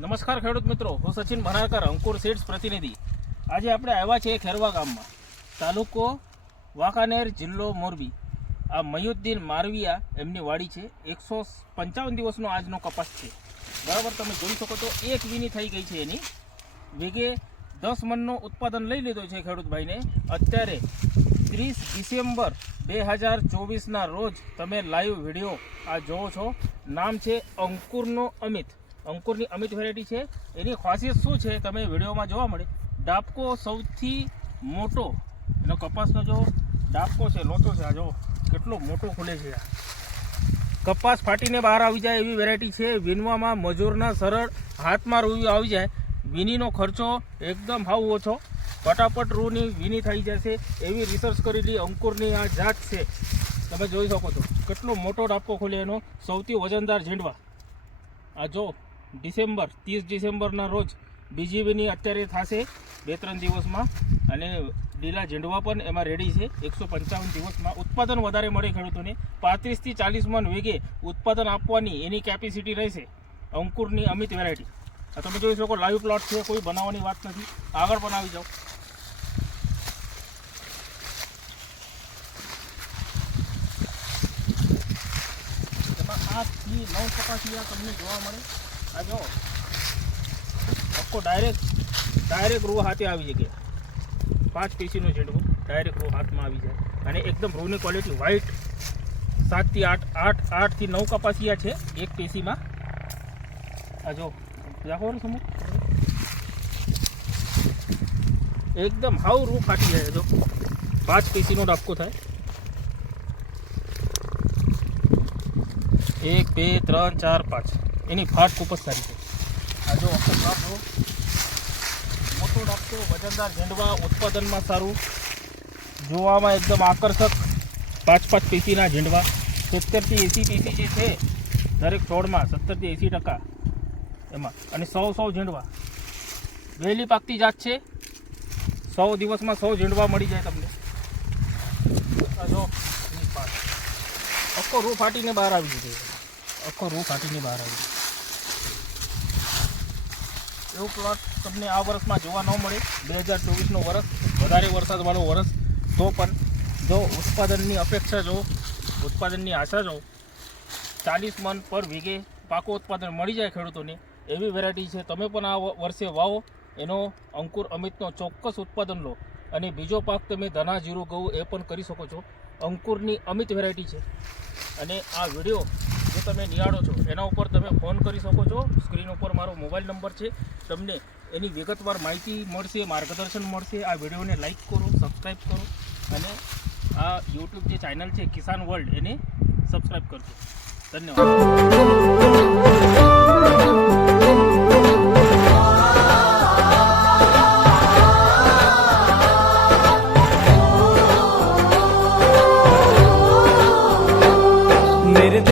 નમસ્કાર ખેડૂત મિત્રો, હું સચિન ભરાકર અંકુર સીડ્સ પ્રતિનિધિ. આજે આપણે આવ્યા છીએ ખેરવા ગામમાં. તાલુકો વાંકાનેર જિલ્લો મોરબી. આ મયુદ્દીન મારવિયા એમની વાડી છે. એકસો પંચાવન દિવસનો આજનો કપાસ છે. બરાબર, તમે જોઈ શકો તો એક વીની થઈ ગઈ છે એની. વેગે દસ મનનો ઉત્પાદન લઈ લીધો છે ખેડૂતભાઈને. અત્યારે ત્રીસ ડિસેમ્બર બે હજાર ચોવીસના રોજ તમે લાઈવ વીડિયો આ જોવો છો. નામ છે અંકુરનો અમિત. અંકુરની અમિત વેરાયટી છે. એની ખાસિયત શું છે? તમે વિડીયોમાં જોવા મળે. ડાબકો સૌથી મોટો, એનો કપાસનો જો ડાબકો છે, લોચો છે, આ જો કેટલો મોટો ખુલે છે આ. કપાસ ફાટીને બહાર આવી જાય એવી વેરાયટી છે. વિનવામાં મજૂરના સરળ હાથમાં રૂ આવી જાય. વિનીનો ખર્ચો એકદમ હાવ ઓછો. ફટાફટ રૂની વિની થઈ જશે એવી રિસર્ચ કરેલી અંકુરની આ જાત છે. તમે જોઈ શકો છો. કેટલો મોટો ડાબકો ખુલે એનો. સૌથી વજનદાર ઝીંડવા. આ જો ડિસેમ્બર, ત્રીસ ડિસેમ્બરના રોજ બીજી વીણી અત્યારે થશે બે ત્રણ દિવસમાં. અને લીલા ઝીંડવા પણ એમાં રેડી છે. એકસો પંચાવન દિવસમાં ઉત્પાદન વધારે મળે ખેડૂતોને. પાંત્રીસથી ચાલીસ મણ વેગે ઉત્પાદન આપવાની એની કેપેસિટી રહેશે. અંકુરની અમિત વેરાયટી આ તમે જોઈ શકો લાઈવ પ્લોટ છે, કોઈ બનાવવાની વાત નથી. આગળ આવી જાઓ. એમાં આઠથી નવ કપાસિયા તમને જોવા મળે. આ જો આખો ડાયરેક્ટ ડાયરેક્ટ રૂ હાથે આવી જગ્યા પાંચ પીસીનો ઝીંડવો ડાયરેક્ટ રૂ હાથમાં આવી જાય. અને એકદમ રૂની ક્વોલિટી વ્હાઇટ સાતથી આઠ આઠ, આઠથી નવ કપાસિયા છે એક પીસીમાં. આ જો રાખો ને એકદમ હાવ રૂ ફાટી જાય જો પાંચ પીસીનો ડબકો થાય. એક, બે, ત્રણ, ચાર, પાંચ. એની ફાટ ખૂબ જ સારી છે. આ જો ડાબ મોટો ડાબકો વજનદાર ઝંડવા ઉત્પાદનમાં સારું. જોવામાં એકદમ આકર્ષક. પાંચ પાંચ પીસીના ઝીંડવા. સિત્તેરથી એંસી પીસી જે છે, દરેક છોડમાં સત્તરથી એંસી ટકા એમાં. અને સો સો ઝીંડવા. વહેલી પાકતી જાત છે. સો દિવસમાં સો ઝીંડવા મળી જાય તમને. જો. આખો રૂ ફાટીને બહાર આવી ગયો આખો રૂ ફાટીને બહાર આવી ગયો એવો પ્લોટ તમને આ વર્ષમાં જોવા ન મળે. બે હજાર ચોવીસનું વર્ષ, વધારે વરસાદવાળું વર્ષ, તો પણ જો ઉત્પાદનની અપેક્ષા જો, ઉત્પાદનની આશા જો, ચાલીસ મન પર વીઘે પાકો ઉત્પાદન મળી જાય ખેડૂતોને, એવી વેરાયટી છે. તમે પણ આ વર્ષે વાવો, એનો અંકુર અમિતનો ચોક્કસ ઉત્પાદન લો. અને બીજો પાક તમે ધના જીરું, ઘઉં એ પણ કરી શકો છો. અંકુરની અમિત વેરાયટી છે. અને આ વીડિયો જો તમે નિહાળો છો, એના ઉપર તમે ફોન કરી શકો છો. સ્ક્રીન ઉપર મારો મોબાઈલ નંબર છે. તમને એની વિગતવાર માહિતી મળશે, માર્ગદર્શન મળશે. આ વિડીયોને લાઇક કરો સબસ્ક્રાઈબ કરો અને આ યુટ્યુબ જે ચેનલ છે, કિસાન વર્લ્ડ, એને સબસ્ક્રાઈબ કરજો. ધન્યવાદ.